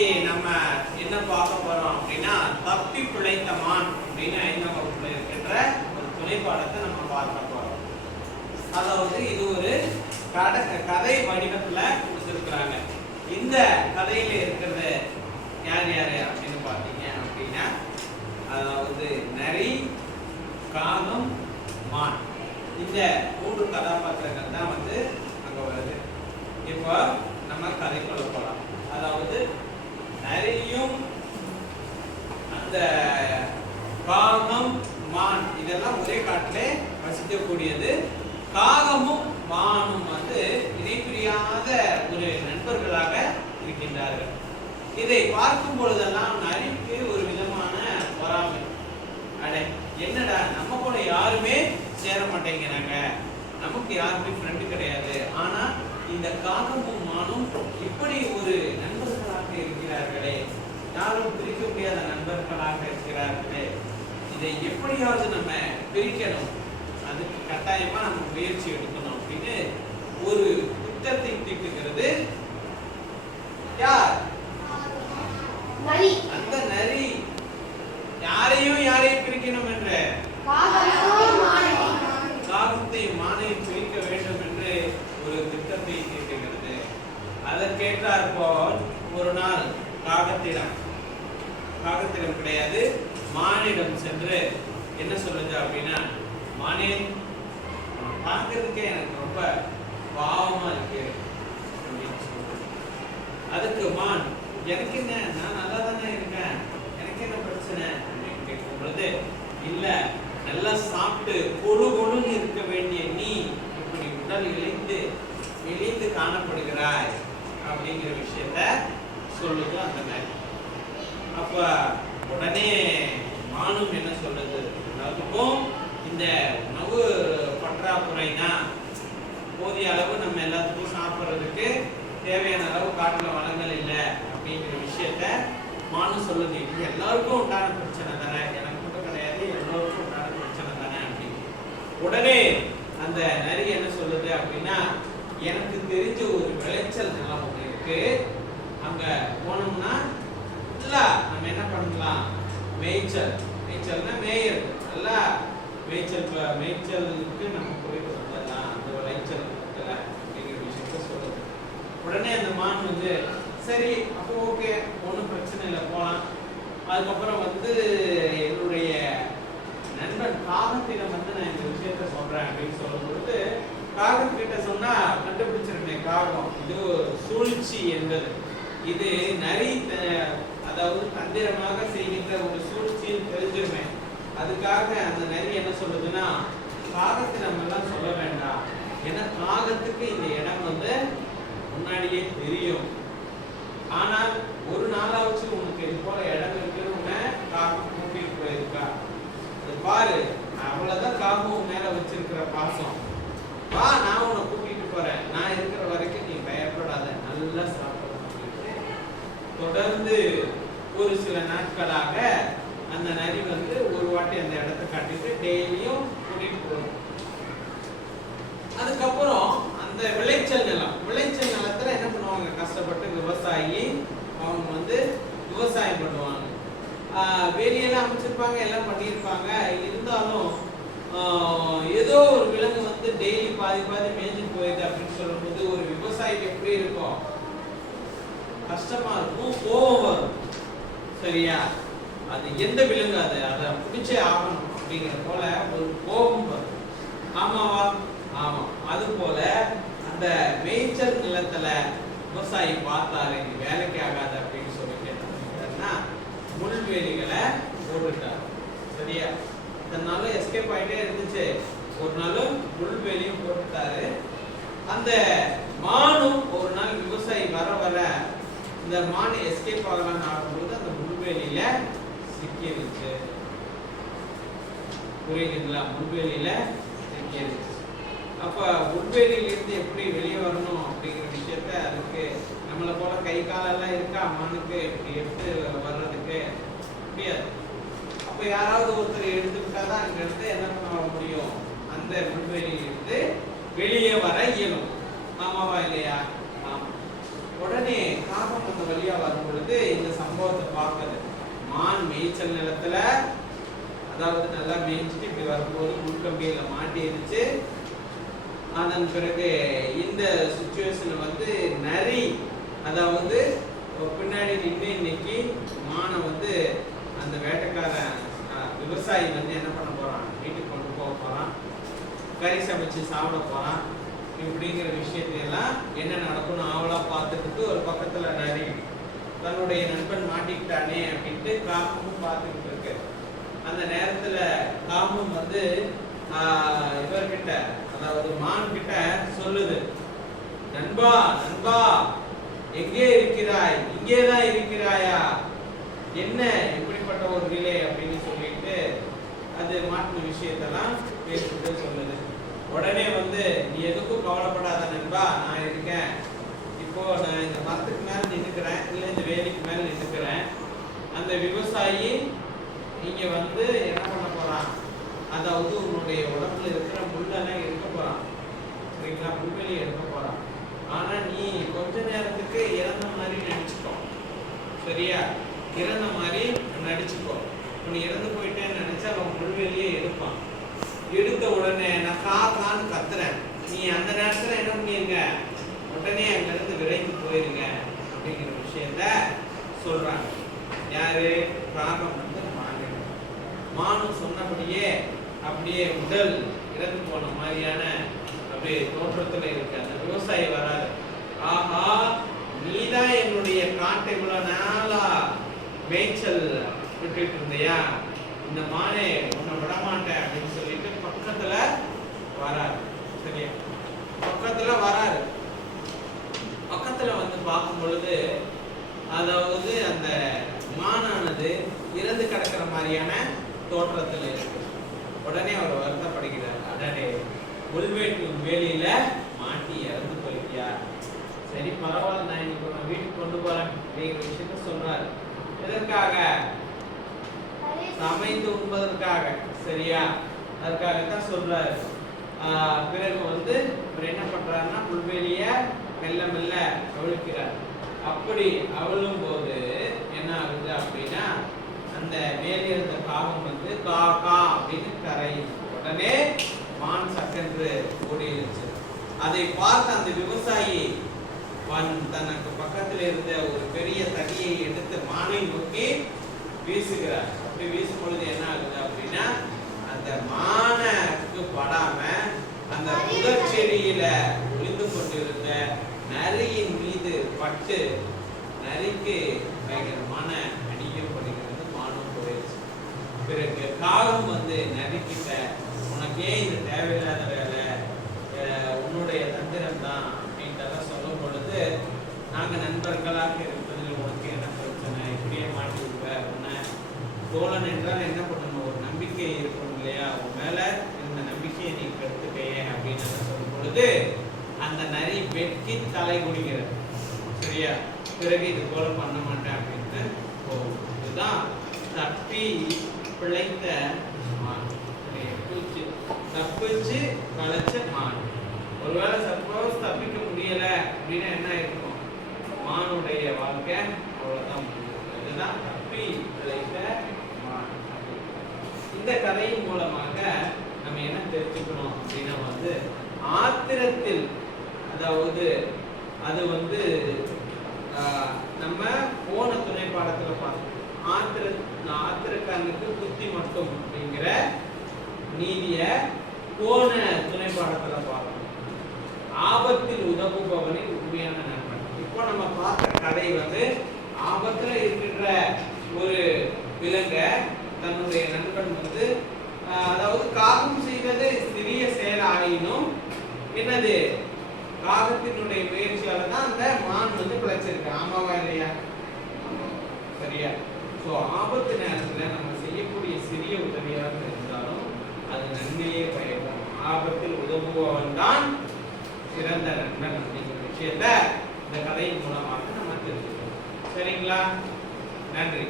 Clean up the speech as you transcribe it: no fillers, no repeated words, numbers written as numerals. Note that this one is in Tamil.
இன்னைக்கு நம்ம என்ன பார்க்க போறோம் அப்படின்னா தப்பி பிழைத்த மான் அப்படின்னு 5ஆம் வகுப்புல இருக்கின்ற ஒரு துணை பாடத்தை நம்ம பார்க்க போறோம். அதாவது இது ஒரு கதை வடிவத்துல கொடுத்திருக்கிறாங்க. இந்த கதையில இருக்கிறது யார் யாரு அப்படின்னு பார்த்தீங்க அப்படின்னா, அதாவது நரி, காகம், மான், இந்த 3 கதாபாத்திரங்கள் தான் அங்க வருது. இப்போ நம்ம கதைக்குள்ள போலாம். அதாவது நரியும் அந்த காகம், மான் இதெல்லாம் ஒரே காட்டிலே வசிக்கக்கூடியது. காகமும் மானும் இணைப்பிரியாத ஒரு நண்பர்களாக இருக்கின்றார்கள். இதை பார்க்கும் பொழுதெல்லாம் நரிக்கு ஒரு விதமான பொறாமை. என்னடா நம்ம கூட யாருமே சேர மாட்டேங்கிறாங்க, நமக்கு யாருமே ஃப்ரெண்டு கிடையாது, ஆனா இந்த காகமும் மானும் இப்படி ஒரு நண்பர்களாக இருக்கிறார்களே, யாரும் பிரிக்க முடியாத நண்பர்களாக இருக்கிறார்களே, இதை எப்படியாவது நம்ம பிரிக்கணும், அதுக்கு கட்டாயமா நம்ம முயற்சி எடுக்கணும் அப்படின்னு ஒரு திட்டத்தை தீட்டுகிறது யார்? அந்த நரி. யாரையும் பிரிக்கணும் என்ற காகத்தையும் மானையும் பிரிக்க வேண்டும் என்று ஒரு திட்டத்தை தீட்டுகிறது. அதற்கேற்றார் போல் ஒரு நாள் காகத்திடம் கிடையாது, மானிடம் சென்று என்ன சொல்லுது அப்படின்னா, மானே பார்க்கறதுக்கே எனக்கு ரொம்ப பாவமா இருக்கு அப்படின்னு சொல்லுது. அதுக்கு மான், எனக்கு என்ன, நான் நல்லா தானே இருக்கேன், எனக்கு என்ன பிரச்சனை அப்படின்னு கேட்கும் பொழுது, இல்ல நல்லா சாப்பிட்டு கொழுன்னு இருக்க வேண்டிய நீ இப்படி உடல் இழைந்து காணப்படுகிறாய் அப்படிங்கிற விஷயத்த சொல்லுது அந்த நரி. அப்ப உடனே மானும் என்ன சொல்லுது, எல்லாத்துக்கும் இந்த உணவு பற்றாக்குறை தான், போதிய அளவு நம்ம எல்லாத்துக்கும் சாப்பிட்றதுக்கு தேவையான அளவு காட்டுல வளங்கள் இல்லை அப்படிங்கிற விஷயத்த மானும் சொல்லுது. இது எல்லாருக்கும் உண்டான பிரச்சனை தானே, எனக்கு மட்டும் கிடையாது, எல்லாருக்கும் உண்டான பிரச்சனை தானே அப்படின்னு. உடனே அந்த நரி என்ன சொல்லுது அப்படின்னா, எனக்கு தெரிஞ்ச ஒரு விளைச்சல் நிலம் ஒன்று இருக்கு, அங்க போனோம்னா இல்ல நம்ம என்ன பண்ணலாம், மேய்ச்சல்னா மேயர் நல்லா மேய்ச்சலுக்கு நம்ம போயிட்டு வந்துடலாம் அந்த விளைச்சல் அப்படிங்கிற விஷயத்த சொல்லுது. உடனே அந்த மான் சரி அப்போ ஓகே, ஒன்றும் பிரச்சனை இல்லை, போகலாம். அதுக்கப்புறம் என்னுடைய நண்பன் காகத்திடம் நான் இந்த விஷயத்த சொல்றேன் அப்படின்னு சொல்லும் பொழுது, காகத்திட்ட சொன்னா கண்டுபிடிச்சிருக்கேன், காகம் இது சூழ்ச்சி என்பது, இது நரி அதாவது தந்திரமாக செய்கின்ற ஒரு சூழ்ச்சின்னு தெரிஞ்சிருமே. அதுக்காக அந்த நரி என்ன சொல்லுதுன்னா, காகத்தை நம்ம எல்லாம் சொல்ல வேண்டாம், ஏன்னா காகத்துக்கு இந்த இடம் முன்னாடியே தெரியும், ஆனால் ஒரு நாளாச்சு உனக்கு இது போல இடம் இருக்குன்னு காகம் கூட்டிட்டு போயிருக்கா, பாரு அவ்வளவுதான் காகம் மேல வச்சிருக்கிற பாசம், வா நான் உன்னை கூட்டிட்டு போறேன், நான் இருக்கிற வரைக்கும் நீ பயப்படாத, நல்லா சாப்பிடணும். தொடர்ந்து ஒரு சில நாட்களாக அந்த நரி ஒரு வாட்டி அந்த இடத்தை காட்டிட்டு டெய்லியும் கூட்டிட்டு போகும். அதுக்கப்புறம் அந்த விளைச்சல் நிலத்துல என்ன பண்ணுவாங்க, கஷ்டப்பட்டு விவசாயி அவங்க விவசாயம் பண்ணுவாங்க, வேலியெல்லாம் அமைச்சிருப்பாங்க, எல்லாம் பண்ணியிருப்பாங்க. இருந்தாலும் ஏதோ ஒரு விலங்கு டெய்லி பாதி மேய்ஞ்சிட்டு போயிடுது அப்படின்னு சொல்லும்போது ஒரு விவசாயிக்கு எப்படி இருக்கும், கஷ்டமா இருக்கும், கோபம் வரும். சரியா, அது எந்த விலங்கு அதை பிடிச்சே ஆகணும் அப்படிங்கிற போல ஒரு கோபம் வரும். ஆமாவா? ஆமா. அது போல அந்த மேய்ச்சல் நிலத்துல விவசாயி பார்த்தாரு, இது வேலைக்கு ஆகாது அப்படின்னு சொல்லிட்டு என்ன பண்ணிட்டாருன்னா, முள்வேலிகளை போட்டுட்டாரு. சரியா, இதனால எஸ்கேப் ஆகிட்டே இருந்துச்சு. ஒரு நாள் முள்வேலியும் போட்டுட்டாரு. அந்த மானும் ஒரு நாள் விவசாயி வர இந்த மான் எஸ்கேப் ஆகலான்னு ஆகும்போது அந்த முள்வேலியில சிக்கிருச்சு. புரியுதுங்களா? முள்வேலியில சிக்கிருச்சு. அப்ப முள்வேலியிலிருந்து எப்படி வெளியே வரணும் அப்படிங்கிற விஷயத்த, அதுக்கு நம்மளை போல கை காலெல்லாம் இருக்கா மானுக்கு, இப்படி எடுத்து வர்றதுக்கு முடியாது. அப்ப யாராவது ஒருத்தர் எடுத்துக்கிட்டாதான் அங்க இருந்து என்ன பண்ண முடியும், அந்த முள்வேலியிலிருந்து வெளியே வர இயலும். ஆமாவா இல்லையா? ஆமா. உடனே காகம் அந்த வழியா வரும் பொழுது வந்து இந்த சம்பவத்தை பார்க்குது. மான் மேய்ச்சல் நிலத்துல அதாவது நல்லா மேய்ஞ்சிட்டு இப்படி வரும்போது முன்கம்பியில மாட்டிருச்சு. அதன் பிறகு இந்த சுச்சுவேஷன் வந்து நரி அதாவது பின்னாடி நின்று இன்னைக்கு மானை வந்து அந்த வேட்டைக்காரன் விவசாயி வந்து என்ன பண்ண போறான், வீட்டுக்கு கொண்டு போக போறான், கறி சமைச்சு சாப்பிட போறான். இப்படிங்கிற விஷயத்தையெல்லாம் என்ன நடக்கும்னு ஆவலா பார்த்துட்டு ஒரு பக்கத்துல நரி தன்னுடைய நண்பன் மாட்டிக்கிட்டானே அப்படின்ட்டு காகமும் பார்த்துக்கிட்டு இருக்கு. அந்த நேரத்துல காகம் வந்து இவர்கிட்ட அதாவது மான் கிட்ட சொல்லுது, நண்பா நண்பா எங்கே இருக்கிறாய், இங்கேதான் இருக்கிறாயா, என்ன இப்படிப்பட்ட ஒரு நிலை அப்படின்னு சொல்லிட்டு அது மாட்டின விஷயத்தெல்லாம் பேசிட்டு சொல்லுது. உடனே வந்து நீ எதுக்கும் கவலைப்படாத நண்பா, நான் இருக்கேன், இப்போ நான் இந்த மரத்துக்கு மேல நின்றுக்கிறேன், இல்லை இந்த வேலிக்கு மேல நின்றுக்கிறேன். அந்த விவசாயி இங்க வந்து என்ன பண்ண போறான், அதாவது உன்னுடைய உடம்புல இருக்கிற முள்ளெல்லாம் எடுக்க போறான், சரிங்களா, முள்வெளியை எடுக்க போறான். ஆனா நீ கொஞ்ச நேரத்துக்கு இறந்த மாதிரி நினைச்சுக்கோ, சரியா, இறந்த மாதிரி நடிச்சுக்கோ. நீ இறந்து போயிட்டேன்னு நினைச்சா அவன் முள்வெளியே எடுப்பான். எடுத்த உடனே நான் காக்கான்னு கத்துறேன், நீ அந்த நேரத்துல என்ன பண்ணிருங்க, உடனே அங்க இருந்து விரைந்து போயிருங்க அப்படிங்கிற விஷயத்த சொல்றாங்க. யாரு, காகம் வந்து மானும் சொன்னபடியே அப்படியே உடல் இறந்து போன மாதிரியான அப்படியே தோற்றத்துல இருக்கு. அந்த விவசாயி வராது, ஆஹா நீதான் என்னுடைய காட்டை இவ்வளவு நாளா மேய்ச்சல் விட்டுட்டு இருந்தியா, இந்த மானே உன்னை விட மாட்டேன் அப்படின்னு சொல்லிட்டு பக்கத்துல வராரு. சரியா, பக்கத்துல வராரு. பக்கத்துல வந்து பார்க்கும் பொழுது அதாவது அந்த மானானது இறந்து கிடக்கிற மாதிரியான தோற்றத்துல இருக்கு. உடனே அவர் வருத்தப்படுகிறார், அடடே முள்வேட்டு வேலியில மாட்டி இறந்து போயிருக்கியா, சரி பரவாயில்ல, நான் இன்னைக்கு நான் வீட்டுக்கு கொண்டு போறேன் அப்படிங்கிற விஷயத்த சொல்றாரு. எதற்காக, சமைத்து உண்பதற்காக, சரியா, அதுக்காகத்தான் சொல்றாரு. பிறகு வந்து அவர் என்ன பண்றாருன்னா புல்வெளிய மெல்ல மெல்ல அவிழ்க்கிறார். அப்படி அவிழும் போது என்ன ஆகுது அப்படின்னா அந்த மேலே இருந்த காகம் வந்து கா கா அப்படின்னு கரையும். உடனே மான் சக்கென்று ஓடிடுச்சு. அதை பார்த்த அந்த விவசாயி தனக்கு பக்கத்தில் இருந்த ஒரு பெரிய தடியை எடுத்து மானை நோக்கி வீசுகிறார். அப்படி வீசும் பொழுது என்ன ஆகுது அப்படின்னா அந்த மானுக்கு படாம அந்த புதர் செடியில ஒளிந்து கொண்டிருந்த நரியின் மீது பட்டு நரிக்கு பயங்கரமான அடிக்கப்படுகிறது. மானும் போயிடுச்சு. பிறகு காகம் வந்து நரிக்கிட்ட, உனக்கே இது தேவையில்லாத வேலை, உன்னுடைய தந்திரம் தான் அப்படின்ட்டு சொல்லும் பொழுது, நாங்க நண்பர்களாக இருப்பதில் உனக்கு என்ன பிரச்சனை, இப்படியே மாட்டி விடுவ, உன்னை தோழன் என்றால் என்ன பண்ணணும், ஒரு நம்பிக்கை இருக்கணும் இல்லையா, உன் மேல இந்த நம்பிக்கையை நீ கெடுத்துக்கையே அப்படின்னு சொல்லும் பொழுது அந்த நரி வெட்கி தலை குடிக்கிறது. சரியா, பிறகு இது போல பண்ண மாட்டேன் அப்படின்னு போகும். இதுதான் தப்பி பிழைத்த மான், தப்பிச்சு களைச்ச மான். ஒருவேளை சப்போஸ் தப்பிக்க முடியல அப்படின்னா என்ன இருக்கும், மானுடைய வாழ்க்கை அவ்வளவுதான். இதுதான் தப்பி பிழைத்த மான். இந்த கதையின் மூலமாக நம்ம என்ன தெரிஞ்சுக்கணும் அப்படின்னா வந்து ஆத்திரத்தில், அதாவது அது வந்து நம்ம போன துணை பாடத்துல பார்த்தோம், ஆத்திரக்காரனுக்கு புத்தி மட்டும் அப்படிங்கிற நீதிய போன துணை பாடத்துல பார்த்தோம். ஆபத்தில் உதவுபவனின் உண்மையான நண்பன். இப்போ நம்ம பார்த்த கதை வந்து ஆபத்துல இருக்கின்ற ஒரு விலங்க தன்னுடைய நண்பன் வந்து அதாவது காகம் செய்வது சிறிய செயல் ஆயினும் என்னது, காகத்தினுடைய முயற்சியால தான் அந்த மான் வந்து பிழைச்சிருக்கு. ஆமாவா இல்லையா? சரியா. ஸோ ஆபத்து நேரத்தில் நம்ம செய்யக்கூடிய சிறிய உதவியாக இருந்தாலும் அது நன்மையே பயக்கும். ஆபத்தில் உதவுபவன் தான் சிறந்த நண்பன் அப்படிங்கிற விஷயத்த இந்த கதையின் மூலமாக நம்ம தெரிஞ்சுக்கணும். சரிங்களா? நன்றி.